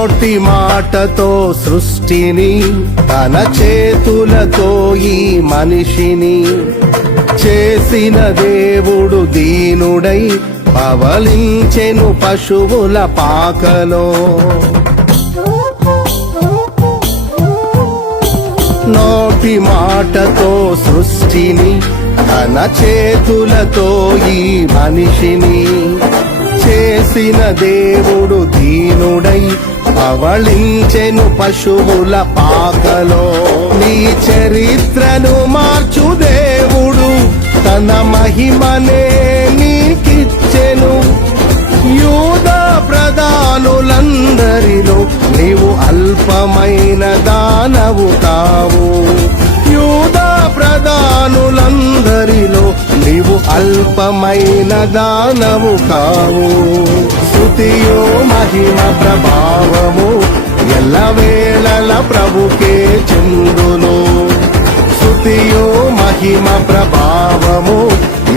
నోటి మాటతో సృష్టిని, తన చేతులతో ఈ మనిషిని చేసిన దేవుడు దీనుడై పవలించెను పశువుల పాకలో. నోటి మాటతో సృష్టిని, తన చేతులతో ఈ మనిషిని చేసిన దేవుడు దీనుడై పవళించెను పశువుల పాకలో. నీ చరిత్రను మార్చు దేవుడు తన మహిమనే నీకిచ్చెను. యూదా ప్రధానులందరిలో నీవు అల్పమైన దానవు కావు. యూదా ప్రధానులందరిలో నీవు అల్పమైన దానవు కావు. స్తుతియో మహిమ ప్రభావము ఎల్లవేళల ప్రభుకే చెందును. స్తుతియో మహిమ ప్రభావము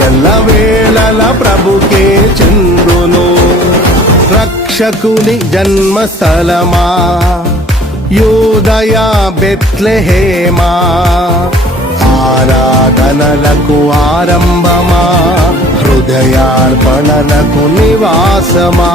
ఎల్లవేళల ప్రభుకే చెందును. రక్షకుని జన్మస్థలమా యూదయ బెత్లెహేమా, ఆరాధనలకు ఆరంభమా, హృదయార్పణలకు నివాసమా.